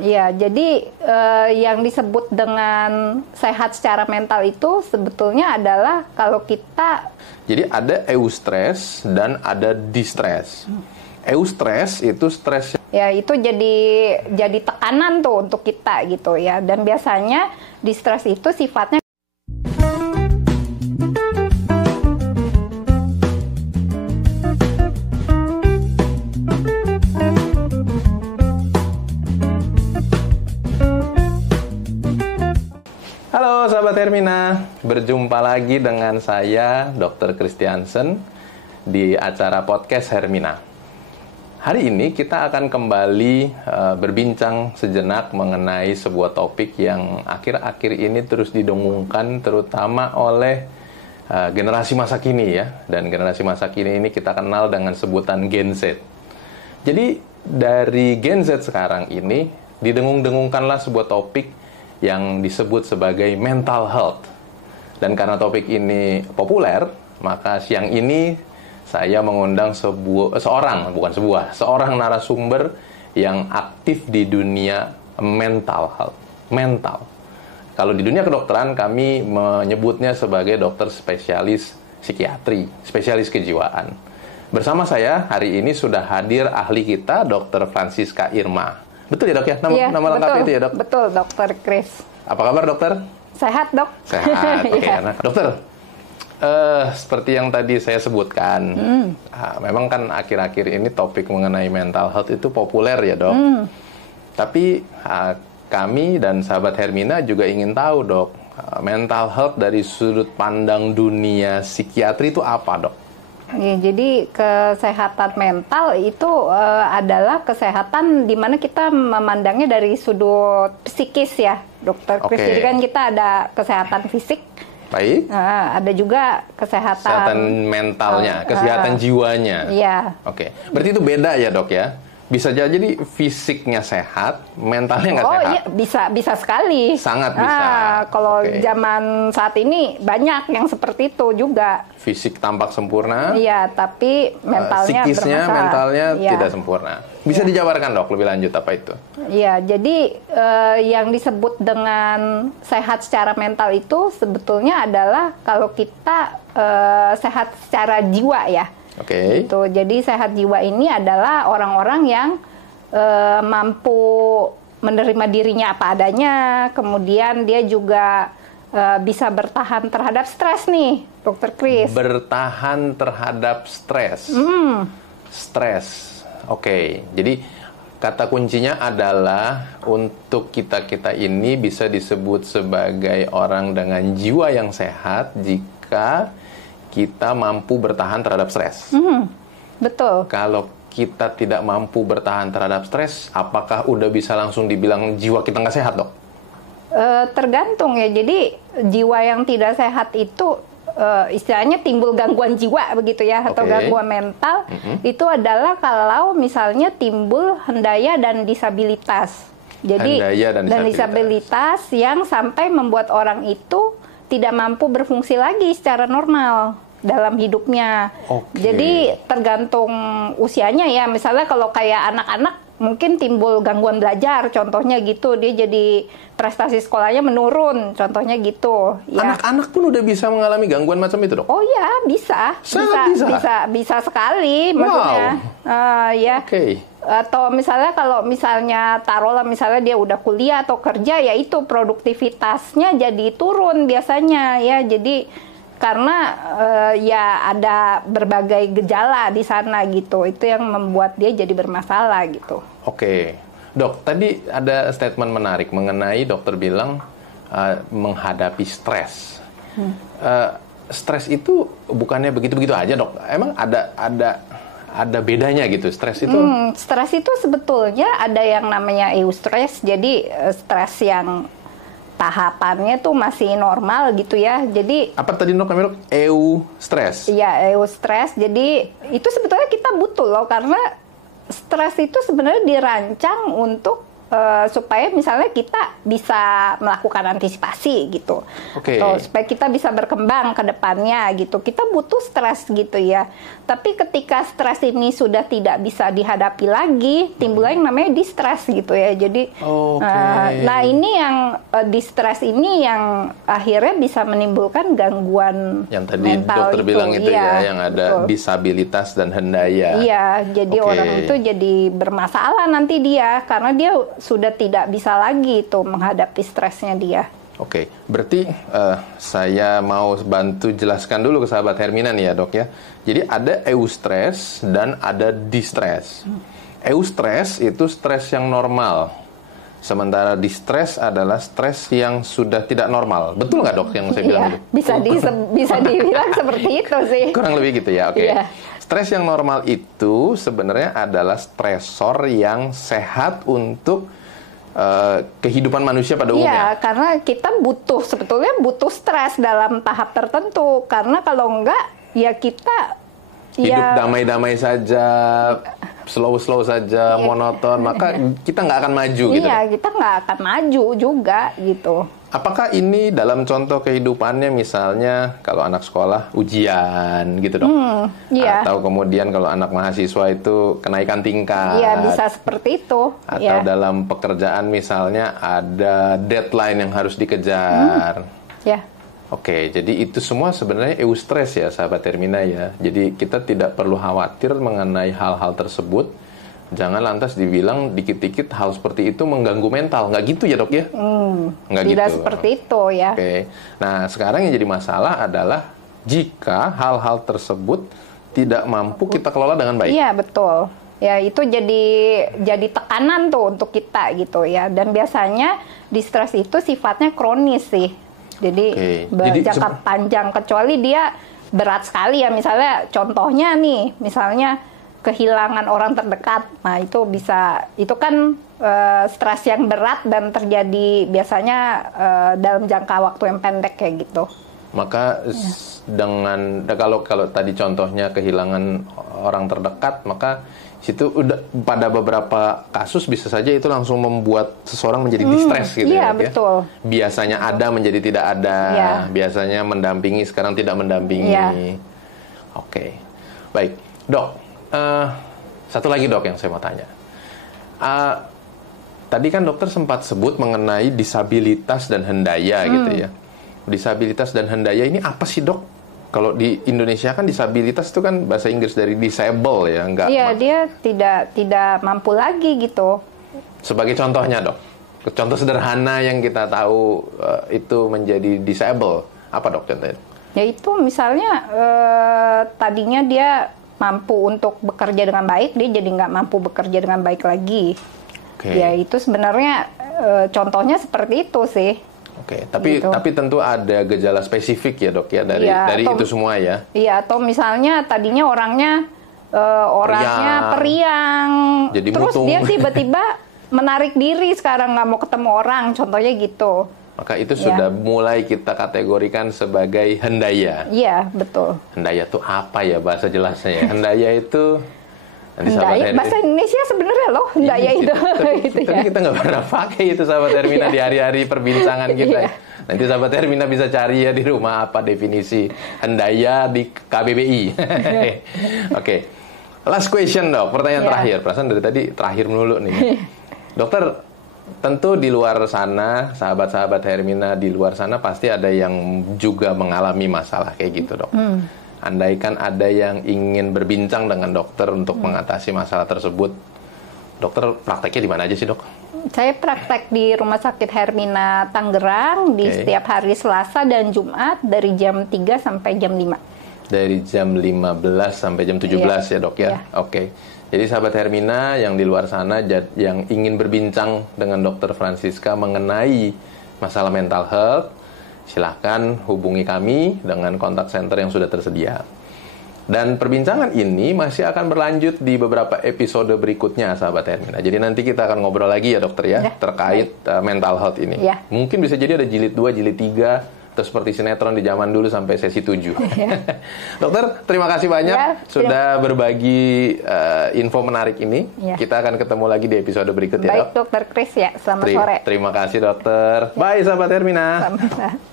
Ya, jadi yang disebut dengan sehat secara mental itu sebetulnya adalah kalau kita... Jadi ada eustress dan ada distress. Eustress itu stres. Ya, itu jadi tekanan tuh untuk kita gitu ya. Dan biasanya distress itu sifatnya... Halo sahabat Hermina, berjumpa lagi dengan saya Dr. Christiansen di acara podcast Hermina. Hari ini kita akan kembali berbincang sejenak mengenai sebuah topik yang akhir-akhir ini terus didengungkan terutama oleh generasi masa kini ya. Dan generasi masa kini ini kita kenal dengan sebutan Gen Z. Jadi dari Gen Z sekarang ini didengung-dengungkanlah sebuah topik yang disebut sebagai mental health. Dan karena topik ini populer, maka siang ini saya mengundang seorang narasumber yang aktif di dunia mental health. Mental. Kalau di dunia kedokteran kami menyebutnya sebagai dokter spesialis psikiatri, spesialis kejiwaan. Bersama saya hari ini sudah hadir ahli kita, Dr. Francisca Irma. Betul ya dok ya? Nama lengkapnya itu ya dok? Betul, Dokter Chris. Apa kabar dokter? Sehat dok? Sehat, oke. Ya. Nah, dokter, seperti yang tadi saya sebutkan, memang kan akhir-akhir ini topik mengenai mental health itu populer ya dok. Tapi kami dan sahabat Hermina juga ingin tahu dok, mental health dari sudut pandang dunia psikiatri itu apa dok? Ya, jadi kesehatan mental itu adalah kesehatan di mana kita memandangnya dari sudut psikis ya, Dokter Chris. Jadi kan kita ada kesehatan fisik, baik. Ada juga kesehatan mentalnya, kesehatan jiwanya. Iya. Oke, berarti itu beda ya dok ya? Bisa jadi fisiknya sehat, mentalnya nggak sehat. Oh iya, bisa sekali. Sangat bisa. Kalau zaman saat ini banyak yang seperti itu juga. Fisik tampak sempurna. Iya, tapi mentalnya psikisnya, bermasalah. mentalnya Ya. tidak sempurna. Bisa dijabarkan dok lebih lanjut apa itu? Iya, jadi yang disebut dengan sehat secara mental itu sebetulnya adalah kalau kita sehat secara jiwa ya. Oke. Gitu. Jadi sehat jiwa ini adalah orang-orang yang mampu menerima dirinya apa adanya, kemudian dia juga bisa bertahan terhadap stres nih, Dokter Chris. Bertahan terhadap stres. Stres. Oke. Jadi kata kuncinya adalah untuk kita ini bisa disebut sebagai orang dengan jiwa yang sehat jika kita mampu bertahan terhadap stres. Betul. Kalau kita tidak mampu bertahan terhadap stres, apakah udah bisa langsung dibilang jiwa kita nggak sehat, dok? Tergantung ya. Jadi jiwa yang tidak sehat itu istilahnya timbul gangguan jiwa begitu ya, atau gangguan mental. Itu adalah kalau misalnya timbul hendaya dan disabilitas. Jadi dan disabilitas yang sampai membuat orang itu tidak mampu berfungsi lagi secara normal dalam hidupnya. Jadi tergantung usianya ya. Misalnya kalau kayak anak-anak mungkin timbul gangguan belajar, contohnya gitu. Dia jadi prestasi sekolahnya menurun, contohnya gitu. Ya. Anak-anak pun udah bisa mengalami gangguan macam itu, dok? Oh ya, bisa. Bisa sekali maksudnya. Ya. Atau misalnya kalau taruhlah misalnya dia udah kuliah atau kerja, ya itu produktivitasnya jadi turun biasanya ya. Jadi karena ya ada berbagai gejala di sana gitu. Itu yang membuat dia jadi bermasalah gitu. Oke. Dok, tadi ada statement menarik mengenai dokter bilang menghadapi stres. Stres itu bukannya begitu-begitu aja, dok? Emang ada bedanya gitu, stres itu? Stres itu sebetulnya ada yang namanya eustress, jadi stres yang tahapannya tuh masih normal gitu ya. Jadi apa tadi dok? Eustress? Iya, eustress. Jadi itu sebetulnya kita butuh loh, karena stres itu sebenarnya dirancang untuk supaya misalnya kita bisa melakukan antisipasi gitu, atau supaya kita bisa berkembang ke depannya gitu. Kita butuh stres gitu ya. Tapi ketika stres ini sudah tidak bisa dihadapi lagi, timbul yang namanya distress gitu ya. Jadi, nah ini yang distress ini yang akhirnya bisa menimbulkan gangguan yang tadi mental dokter bilang itu ya, yang ada betul. disabilitas dan hendaya. Iya, jadi orang itu jadi bermasalah nanti dia karena dia sudah tidak bisa lagi tuh menghadapi stresnya dia. Oke, berarti saya mau bantu jelaskan dulu ke sahabat Hermina nih ya dok ya. Jadi ada eustress dan ada distress. Eustress itu stres yang normal. Sementara distress adalah stres yang sudah tidak normal. Betul nggak dok yang saya bilang itu? Bisa dibilang seperti itu sih. Kurang lebih gitu ya, oke. Iya. Stres yang normal itu sebenarnya adalah stresor yang sehat untuk kehidupan manusia pada umumnya. Iya, karena kita sebetulnya butuh stres dalam tahap tertentu. Karena kalau enggak, ya kita hidup damai-damai saja, slow-slow saja, monoton, maka kita nggak akan maju gitu. Iya, kita nggak akan maju juga gitu. Apakah ini dalam contoh kehidupannya misalnya kalau anak sekolah ujian gitu dong? Iya. Atau kemudian kalau anak mahasiswa itu kenaikan tingkat. Iya, bisa seperti itu. Atau dalam pekerjaan misalnya ada deadline yang harus dikejar. Ya. Oke, jadi itu semua sebenarnya eustress ya sahabat Hermina ya. Jadi kita tidak perlu khawatir mengenai hal-hal tersebut. Jangan lantas dibilang dikit-dikit hal seperti itu mengganggu mental. Nggak gitu ya dok ya? Nggak tidak gitu. Seperti itu ya. Oke. Nah sekarang yang jadi masalah adalah jika hal-hal tersebut tidak mampu kita kelola dengan baik. Iya betul. Ya itu jadi tekanan tuh untuk kita gitu ya. Dan biasanya distress itu sifatnya kronis sih. Jadi berjangka panjang, kecuali dia berat sekali ya. Misalnya contohnya nih, misalnya kehilangan orang terdekat. Nah, itu kan stres yang berat dan terjadi biasanya dalam jangka waktu yang pendek kayak gitu. Maka dengan kalau tadi contohnya kehilangan orang terdekat, maka situ udah pada beberapa kasus bisa saja itu langsung membuat seseorang menjadi distress gitu iya, ya. Betul. Biasanya ada menjadi tidak ada, biasanya mendampingi sekarang tidak mendampingi. Oke. Baik, Dok. Satu lagi dok yang saya mau tanya. Tadi kan dokter sempat sebut mengenai disabilitas dan hendaya gitu ya. Disabilitas dan hendaya ini apa sih dok? Kalau di Indonesia kan disabilitas itu kan bahasa Inggris dari disable ya, enggak? Iya, dia tidak mampu lagi gitu. Sebagai contohnya dok, contoh sederhana yang kita tahu itu menjadi disable, apa dok contohnya? Ya itu misalnya tadinya dia mampu untuk bekerja dengan baik, dia jadi nggak mampu bekerja dengan baik lagi. Ya itu sebenarnya contohnya seperti itu sih. Tapi tentu ada gejala spesifik ya dok ya dari itu semua ya. Iya, atau misalnya tadinya orangnya periang, jadi terus mutung. Dia tiba-tiba menarik diri sekarang nggak mau ketemu orang, contohnya gitu. Maka itu sudah mulai kita kategorikan sebagai hendaya. Iya, betul. Hendaya itu apa ya bahasa jelasnya ya? Hendaya itu bahasa Indonesia sebenarnya loh, hendaya itu. Tapi kita nggak pernah pakai itu sahabat Hermina di hari-hari perbincangan kita. Nanti sahabat Hermina bisa cari ya di rumah apa definisi hendaya di KBBI. Oke. Last question dok, pertanyaan terakhir. Perasaan dari tadi terakhir melulu nih. Dokter, tentu di luar sana, sahabat-sahabat Hermina di luar sana pasti ada yang juga mengalami masalah kayak gitu dok. Andaikan ada yang ingin berbincang dengan dokter untuk mengatasi masalah tersebut, dokter prakteknya di mana aja sih dok? Saya praktek di Rumah Sakit Hermina Tangerang di setiap hari Selasa dan Jumat dari jam 3 sampai jam 5. Dari jam 15 sampai jam 17 ya dok ya? Oke. Jadi sahabat Hermina yang di luar sana yang ingin berbincang dengan Dr. Francisca mengenai masalah mental health, silahkan hubungi kami dengan kontak center yang sudah tersedia. Dan perbincangan ini masih akan berlanjut di beberapa episode berikutnya sahabat Hermina. Jadi nanti kita akan ngobrol lagi ya dokter ya terkait mental health ini. Mungkin bisa jadi ada jilid 2, jilid 3 Atau seperti sinetron di zaman dulu sampai sesi 7. Dokter, terima kasih banyak sudah berbagi info menarik ini. Kita akan ketemu lagi di episode berikut ya, Dok. Baik, Dokter Chris ya. Selamat sore. Terima kasih, Dokter. Bye, sahabat Hermina. Selamat.